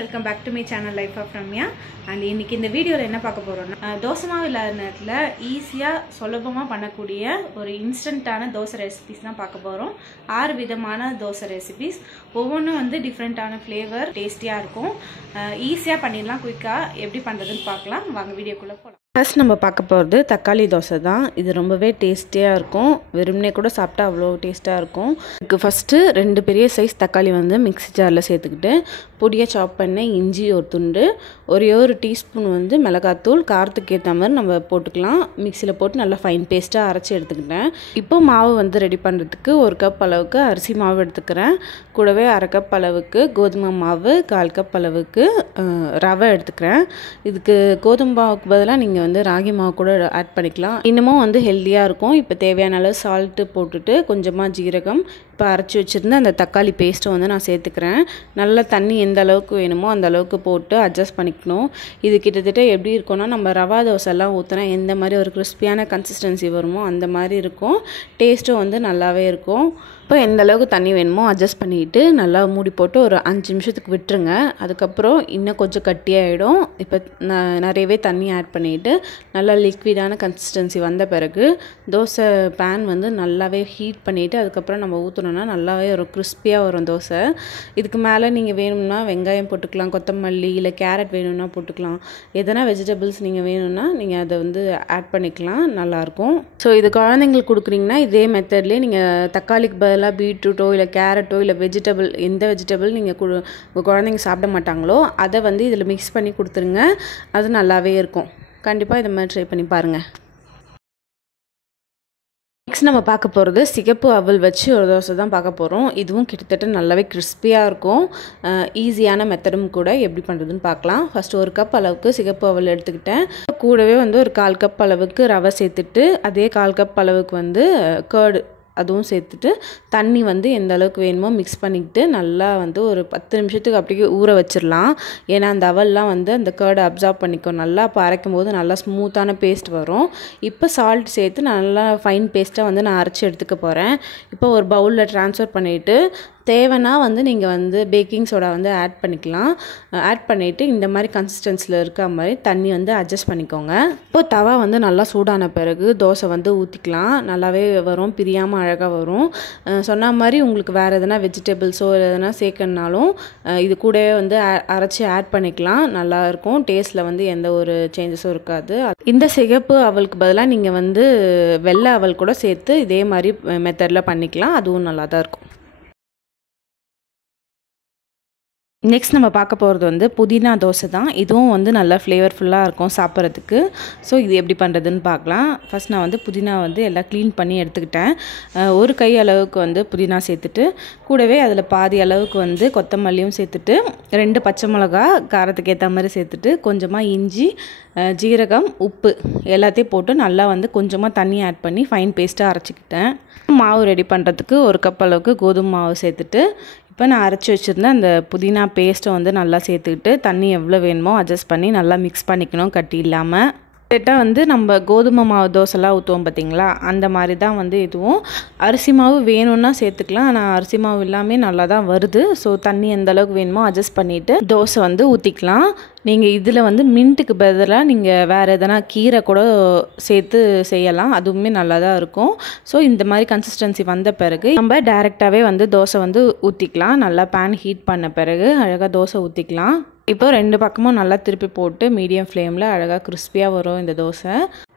welcome back to my channel Life of Ramya. And இன்னைக்கு இந்த வீடியோல என்ன பார்க்க போறோம்னா தோசை மாவு இல்லாத நேரத்துல ஈஸியா சுலபமா பண்ணக்கூடிய ஒரு இன்ஸ்டன்ட்டான தோசை ரெசிபிஸ் தான் பார்க்க போறோம். 6 விதமான தோசை ரெசிபிஸ், ஒவ்வொன்றும் வந்து டிஃபரெண்டான ஃப்ளேவர், டேஸ்டியா இருக்கும். ஈஸியா பண்ணிடலாம். குயிக்கா எப்படி பண்றதுன்னு பார்க்கலாம். வாங்க வீடியோக்குள்ள போலாம். ஃபர்ஸ்ட் நம்ம பார்க்க போகிறது தக்காளி தோசை தான். இது ரொம்பவே டேஸ்டியாக இருக்கும். வெறுமனே கூட சாப்பிட்டா அவ்வளோ டேஸ்ட்டாக இருக்கும். இதுக்கு ஃபஸ்ட்டு 2 பெரிய சைஸ் தக்காளி வந்து மிக்ஸி ஜாரில் சேர்த்துக்கிட்டு பொடியாக சாப் பண்ண இஞ்சி ஒரு துண்டு, ஒரு டீஸ்பூன் வந்து மிளகாத்தூள், காரத்துக்கு ஏற்ற மாதிரி நம்ம போட்டுக்கலாம். மிக்சியில் போட்டு நல்லா ஃபைன் பேஸ்ட்டாக அரைச்சி எடுத்துக்கிட்டேன். இப்போ மாவு வந்து ரெடி பண்ணுறதுக்கு 1 கப் அளவுக்கு அரிசி மாவு எடுத்துக்கிறேன். கூடவே 1/2 கப் அளவுக்கு கோதுமை மாவு, 1/4 கப் அளவுக்கு ரவை எடுத்துக்கிறேன். இதுக்கு கோதுமை மாவுக்கு பதிலாக நீங்கள் வந்து ராகி மாவு கூட ஆட் பண்ணிக்கலாம். இன்னமும் வந்து ஹெல்த்தியாக இருக்கும். இப்போ தேவையான அளவு சால்ட்டு போட்டுட்டு கொஞ்சமாக ஜீரகம், இப்போ அரைச்சி வச்சுருந்த அந்த தக்காளி பேஸ்ட்டை வந்து நான் சேர்த்துக்கிறேன். நல்லா தண்ணி எந்த அளவுக்கு வேணுமோ அந்த அளவுக்கு போட்டு அட்ஜஸ்ட் பண்ணிக்கணும். இது கிட்டத்தட்ட எப்படி இருக்கும்னா, நம்ம ரவா தோசைலாம் ஊற்றினா எந்த மாதிரி ஒரு கிறிஸ்பியான கன்சிஸ்டன்சி வருமோ அந்த மாதிரி இருக்கும். டேஸ்ட்டும் வந்து நல்லாவே இருக்கும். இப்போ எந்த அளவுக்கு தண்ணி வேணுமோ அட்ஜஸ்ட் பண்ணிவிட்டு நல்லா மூடி போட்டு ஒரு 5 நிமிஷத்துக்கு விட்டுருங்க. அதுக்கப்புறம் இன்னும் கொஞ்சம் கட்டியாகிடும். இப்போ நிறையவே தண்ணி ஆட் பண்ணிவிட்டு நல்லா லிக்விடான கன்சிஸ்டன்சி வந்த பிறகு தோசை பேன் வந்து நல்லாவே ஹீட் பண்ணிவிட்டு அதுக்கப்புறம் நம்ம ஊற்றணுன்னா நல்லாவே ஒரு கிறிஸ்பியாக வரும் தோசை. இதுக்கு மேலே நீங்கள் வேணும்னா வெங்காயம் போட்டுக்கலாம், கொத்தமல்லி இல்லை கேரட் வேணும்னா போட்டுக்கலாம். எதனா வெஜிடபிள்ஸ் நீங்கள் வேணும்னா நீங்கள் அதை வந்து ஆட் பண்ணிக்கலாம். நல்லாயிருக்கும். ஸோ இது குழந்தைங்களுக்கு கொடுக்குறீங்கன்னா இதே மெத்தட்லேயே நீங்கள் தக்காளிக்கு பதிலாக பீட்ரூட்டோ இல்லை கேரட்டோ இல்லை வெஜிடபிள், எந்த வெஜிடபிள் நீங்கள் உங்கள் குழந்தைங்க சாப்பிட மாட்டாங்களோ அதை வந்து இதில் மிக்ஸ் பண்ணி கொடுத்துருங்க. அது நல்லாவே இருக்கும். கண்டிப்பாக இதை மாதிரி ட்ரை பண்ணி பாருங்கள். நெக்ஸ்ட் நம்ம பார்க்க போகிறது சிகப்பு அவல் வச்சு ஒரு தோசை தான் பார்க்க போகிறோம். இதுவும் கிட்டத்தட்ட நல்லாவே கிறிஸ்பியாக இருக்கும். ஈஸியான மெத்தடும் கூட. எப்படி பண்ணுறதுன்னு பார்க்கலாம். ஃபஸ்ட்டு 1 கப் அளவுக்கு சிகப்பு அவல் எடுத்துக்கிட்டேன். கூடவே வந்து ஒரு 1/4 கப் அளவுக்கு ரவை சேர்த்துட்டு அதே 1/4 கப் அளவுக்கு வந்து கர்டு அதுவும் சேர்த்துட்டு தண்ணி வந்து எந்த அளவுக்கு வேணுமோ மிக்ஸ் பண்ணிக்கிட்டு நல்லா வந்து ஒரு 10 நிமிஷத்துக்கு அப்படியே ஊற வச்சிடலாம். ஏன்னா அந்த அவல்லாம் வந்து அந்த கர்டை அப்சார்ப் பண்ணிக்கும். நல்லா இப்போ அரைக்கும் போது நல்லா ஸ்மூத்தான பேஸ்ட் வரும். இப்போ சால்ட் சேர்த்து நல்லா ஃபைன் பேஸ்ட்டாக வந்து நான் அரைச்சி எடுத்துக்க போகிறேன். இப்போ ஒரு பவுலில் ட்ரான்ஸ்ஃபர் பண்ணிவிட்டு தேவைன்னா வந்து நீங்கள் வந்து பேக்கிங் சோடா வந்து ஆட் பண்ணிக்கலாம். ஆட் பண்ணிவிட்டு இந்த மாதிரி கன்சிஸ்டன்சியில் இருக்க மாதிரி தண்ணி வந்து அட்ஜஸ்ட் பண்ணிக்கோங்க. இப்போ தவா வந்து நல்லா சூடான பிறகு தோசை வந்து ஊற்றிக்கலாம். நல்லாவே வரும், பிரியாமல் அழகாக வரும். சொன்ன மாதிரி உங்களுக்கு வேறு எதனா வெஜிடபிள்ஸோ எதனா சேர்க்கணுனாலும் இது கூடவே வந்து அரைச்சி ஆட் பண்ணிக்கலாம். நல்லாயிருக்கும். டேஸ்ட்டில் வந்து எந்த ஒரு சேஞ்சஸும் இருக்காது. இந்த சிகப்பு அவலுக்கு பதிலாக நீங்கள் வந்து வெள்ளை அவல் கூட சேர்த்து இதே மாதிரி மெத்தடில் பண்ணிக்கலாம். அதுவும் நல்லா தான் இருக்கும். நெக்ஸ்ட் நம்ம பார்க்க போகிறது வந்து புதினா தோசை தான். இதுவும் வந்து நல்லா ஃப்ளேவர்ஃபுல்லாக இருக்கும் சாப்பிட்றதுக்கு. ஸோ இது எப்படி பண்ணுறதுன்னு பார்க்கலாம். ஃபஸ்ட் நான் வந்து புதினா வந்து எல்லாம் க்ளீன் பண்ணி எடுத்துக்கிட்டேன். 1 கை அளவுக்கு வந்து புதினா சேர்த்துட்டு கூடவே அதில் பாதி அளவுக்கு வந்து கொத்தமல்லியும் சேர்த்துட்டு 2 பச்சை மிளகா காரத்துக்கு ஏற்ற மாதிரி சேர்த்துட்டு கொஞ்சமாக இஞ்சி, ஜீரகம், உப்பு எல்லாத்தையும் போட்டு நல்லா வந்து கொஞ்சமாக தண்ணி ஆட் பண்ணி ஃபைன் பேஸ்ட்டாக அரைச்சிக்கிட்டேன். மாவு ரெடி பண்ணுறதுக்கு 1 கப் அளவுக்கு கோதுமை மாவு சேர்த்துட்டு இப்போ நான் அரைச்சி வச்சுருந்தேன் அந்த புதினா பேஸ்ட்டை வந்து நல்லா சேர்த்துக்கிட்டு தண்ணி எவ்வளோ வேணுமோ அட்ஜஸ்ட் பண்ணி நல்லா மிக்ஸ் பண்ணிக்கணும், கட்டி இல்லாமல். கரெக்டாக வந்து நம்ம கோதுமை மாவு தோசைலாம் ஊற்றுவோம் பார்த்திங்களா, அந்த மாதிரி தான் வந்து இதுவும். அரிசி மாவு வேணும்னா சேர்த்துக்கலாம். ஆனால் அரிசி மாவு எல்லாமே நல்லா தான் வருது. ஸோ தண்ணி எந்த அளவுக்கு வேணுமோ அட்ஜஸ்ட் பண்ணிவிட்டு தோசை வந்து ஊற்றிக்கலாம். நீங்கள் இதில் வந்து மின்ட்டுக்கு பதிலாக நீங்கள் வேறு எதனா கீரை கூட சேர்த்து செய்யலாம். அதுவுமே நல்லா தான் இருக்கும். ஸோ இந்த மாதிரி கன்சிஸ்டன்சி வந்த பிறகு நம்ம டைரெக்டாகவே வந்து தோசை வந்து ஊற்றிக்கலாம். நல்லா பேன் ஹீட் பண்ண பிறகு அழகாக தோசை ஊற்றிக்கலாம். இப்போ 2 பக்கமும் நல்லா திருப்பி போட்டு மீடியம் ஃப்ளேமில் அழகாக கிறிஸ்பியாக வரும் இந்த தோசை.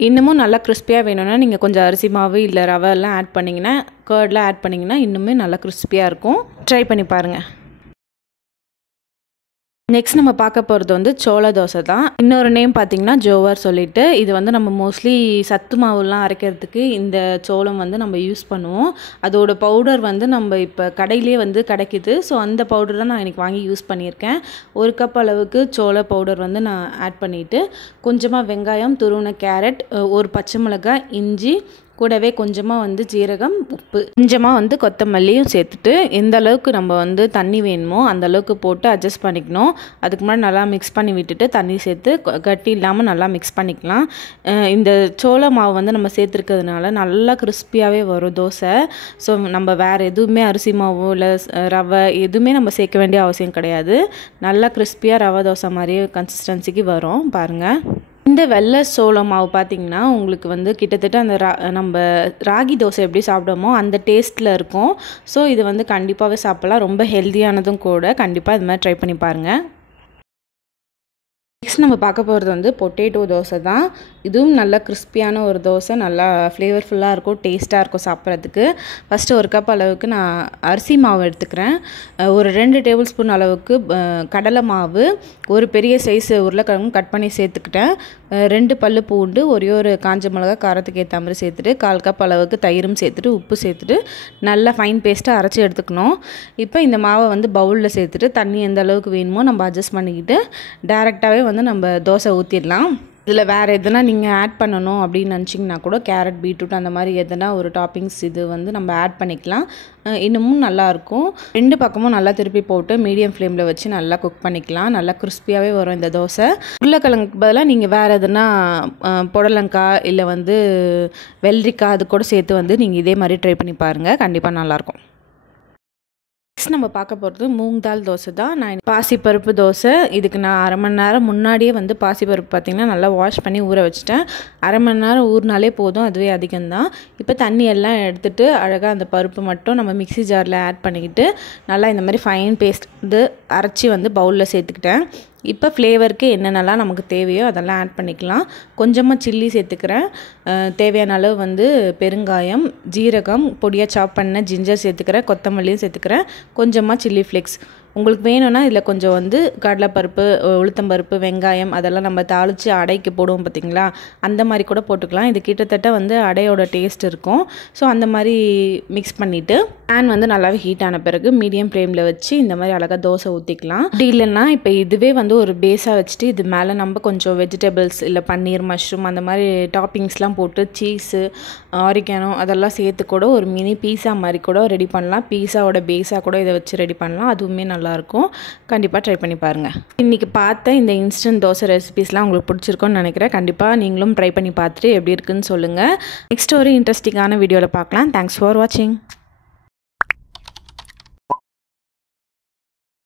இன்னமும் நல்லா கிறிஸ்பியாக வேணும்னா நீங்கள் கொஞ்சம் அரிசி மாவு இல்லை ரவை எல்லாம் ஆட் பண்ணிங்கன்னா, கர்ட்லாம் ஆட் பண்ணிங்கன்னா இன்னுமே நல்லா கிறிஸ்பியாக இருக்கும். ட்ரை பண்ணி பாருங்கள். நெக்ஸ்ட் நம்ம பார்க்க போகிறது வந்து சோள தோசை தான். இன்னொரு நேம் பார்த்திங்கன்னா ஜோவர் சொல்லிட்டு. இது வந்து நம்ம மோஸ்ட்லி சத்து மாவுலாம் அரைக்கிறதுக்கு இந்த சோளம் வந்து நம்ம யூஸ் பண்ணுவோம். அதோட பவுடர் வந்து நம்ம இப்போ கடையிலே வந்து கிடைக்கிது. ஸோ அந்த பவுடர் தான் நான் இன்றைக்கி வாங்கி யூஸ் பண்ணியிருக்கேன். 1 கப் அளவுக்கு சோள பவுடர் வந்து நான் ஆட் பண்ணிவிட்டு கொஞ்சமாக வெங்காயம், துருவின கேரட், 1 பச்சை மிளகாய், இஞ்சி, கூடவே கொஞ்சமாக வந்து ஜீரகம், உப்பு, கொஞ்சமாக வந்து கொத்தமல்லியும் சேர்த்துட்டு எந்த அளவுக்கு நம்ம வந்து தண்ணி வேணுமோ அந்த அளவுக்கு போட்டு அட்ஜஸ்ட் பண்ணிக்கணும். அதுக்கு முன்னாடி நல்லா மிக்ஸ் பண்ணி விட்டுட்டு தண்ணி சேர்த்து கட்டி இல்லாமல் நல்லா மிக்ஸ் பண்ணிக்கலாம். இந்த சோள மாவு வந்து நம்ம சேர்த்துருக்கிறதுனால நல்லா கிறிஸ்பியாகவே வரும் தோசை. ஸோ நம்ம வேறு எதுவுமே அரிசி மாவோ இல்லை ரவை எதுவுமே நம்ம சேர்க்க வேண்டிய அவசியம் கிடையாது. நல்லா கிறிஸ்பியாக ரவை தோசை மாதிரியே கன்சிஸ்டன்சிக்கு வரும் பாருங்கள். இந்த வெள்ளை சோள மாவு பார்த்திங்கன்னா உங்களுக்கு வந்து கிட்டத்தட்ட அந்த நம்ம ராகி தோசை எப்படி சாப்பிடுமோ அந்த டேஸ்ட்டில் இருக்கும். ஸோ இது வந்து கண்டிப்பாகவே சாப்பிட்லாம். ரொம்ப ஹெல்த்தியானதும் கூட. கண்டிப்பாக இது மாதிரி ட்ரை பண்ணி பாருங்கள். நெக்ஸ்ட் நம்ம பார்க்க போகிறது வந்து பொட்டேட்டோ தோசை தான். இதுவும் நல்லா கிறிஸ்பியான ஒரு தோசை, நல்லா ஃப்ளேவர்ஃபுல்லாக இருக்கும், டேஸ்ட்டாக இருக்கும் சாப்பிட்றதுக்கு. ஃபஸ்ட்டு ஒரு கப் அளவுக்கு நான் அரிசி மாவு எடுத்துக்கிறேன். ஒரு 2 டேபிள் ஸ்பூன் அளவுக்கு கடலை மாவு, ஒரு பெரிய சைஸ் உருளைக்கிழங்கு கட் பண்ணி சேர்த்துக்கிட்டேன். 2 பல்லு பூண்டு, ஒரு காஞ்ச மிளகா காரத்துக்கு ஏற்ற மாதிரி சேர்த்துட்டு 1/4 கப் அளவுக்கு தயிரும் சேர்த்துட்டு உப்பு சேர்த்துட்டு நல்லா ஃபைன் பேஸ்ட்டாக அரைச்சி எடுத்துக்கணும். இப்போ இந்த மாவை வந்து பவுலில் சேர்த்துட்டு தண்ணி எந்த அளவுக்கு வேணுமோ நம்ம அட்ஜஸ்ட் பண்ணிக்கிட்டு டேரெக்டாகவே வந்து நம்ம தோசை ஊற்றிடலாம். இதில் வேறு எதுனா நீங்கள் ஆட் பண்ணணும் அப்படின்னு நினச்சிங்கன்னா கூட கேரட், பீட்ரூட் அந்த மாதிரி எதுனா ஒரு டாப்பிங்ஸ் இது வந்து நம்ம ஆட் பண்ணிக்கலாம். இன்னமும் நல்லாயிருக்கும். 2 பக்கமும் நல்லா திருப்பி போட்டு மீடியம் ஃப்ளேமில் வச்சு நல்லா குக் பண்ணிக்கலாம். நல்லா கிறிஸ்பியாகவே வரும் இந்த தோசை. உருளைக்கிழங்குக்கு பதிலாக நீங்கள் வேறு எதுனா புடலங்காய் இல்லை வந்து வெள்ளரிக்காய் அது கூட சேர்த்து வந்து நீங்கள் இதே மாதிரி ட்ரை பண்ணி பாருங்கள். கண்டிப்பாக நல்லாயிருக்கும். நெக்ஸ்ட் நம்ம பார்க்க போகிறது மூங் தால் தோசை தான். நான் பாசிப்பருப்பு தோசை. இதுக்கு நான் 1/2 மணி நேரம் முன்னாடியே வந்து பாசிப்பருப்பு பார்த்திங்கன்னா நல்லா வாஷ் பண்ணி ஊற வச்சுட்டேன். 1/2 மணி நேரம் ஊறினாலே போதும், அதுவே அதிகம்தான். இப்போ தண்ணி எல்லாம் எடுத்துகிட்டு அழகாக அந்த பருப்பு மட்டும் நம்ம மிக்ஸி ஜாரில் ஆட் பண்ணிக்கிட்டு நல்லா இந்த மாதிரி ஃபைன் பேஸ்ட் வந்து அரைச்சி வந்து பவுலில் சேர்த்துக்கிட்டேன். இப்போ ஃப்ளேவருக்கு என்னென்னலாம் நமக்கு தேவையோ அதெல்லாம் ஆட் பண்ணிக்கலாம். கொஞ்சமாக சில்லி சேர்த்துக்கிறேன். தேவையான அளவு வந்து பெருங்காயம், ஜீரகம், பொடியாக சாப் பண்ண ஜிஞ்சர் சேர்த்துக்கிறேன், கொத்தமல்லியும் சேர்த்துக்கிறேன், கொஞ்சமாக சில்லி ஃப்ளேக்ஸ். உங்களுக்கு வேணும்னா இதில் கொஞ்சம் வந்து கடலைப்பருப்பு, உளுத்தம்பருப்பு, வெங்காயம் அதெல்லாம் நம்ம தாளித்து அடைக்கு போடுவோம் பார்த்திங்களா, அந்த மாதிரி கூட போட்டுக்கலாம். இது கிட்டத்தட்ட வந்து அடையோட டேஸ்ட் இருக்கும். ஸோ அந்த மாதிரி மிக்ஸ் பண்ணிவிட்டு பேன் வந்து நல்லாவே ஹீட் ஆன பிறகு மீடியம் ஃப்ளேமில் வச்சு இந்த மாதிரி அழகாக தோசை ஊற்றிக்கலாம். அப்படி இல்லைன்னா இப்போ இதுவே வந்து ஒரு பேஸாக வச்சுட்டு இது மேலே நம்ம கொஞ்சம் வெஜிடபிள்ஸ் இல்லை பன்னீர், மஷ்ரூம் அந்த மாதிரி டாப்பிங்ஸ்லாம் போட்டு சீஸு, ஆரிகானோ அதெல்லாம் சேர்த்து கூட ஒரு மினி பீஸா மாதிரி கூட ரெடி பண்ணலாம். பீஸாவோட பேஸாக கூட இதை வச்சு ரெடி பண்ணலாம். அதுவுமே நல்லாயிருக்கும். கண்டிப்பாக ட்ரை பண்ணி பாருங்கள். இன்றைக்கி பார்த்த இந்த இன்ஸ்டன்ட் தோசை ரெசிபீஸ்லாம் உங்களுக்கு பிடிச்சிருக்கும்னு நினைக்கிறேன். கண்டிப்பாக நீங்களும் ட்ரை பண்ணி பார்த்துட்டு எப்படி இருக்குன்னு சொல்லுங்கள். நெக்ஸ்ட் ஒரு இன்ட்ரெஸ்டிங்கான வீடியோவில் பார்க்கலாம். தேங்க்ஸ் ஃபார் வாட்சிங்.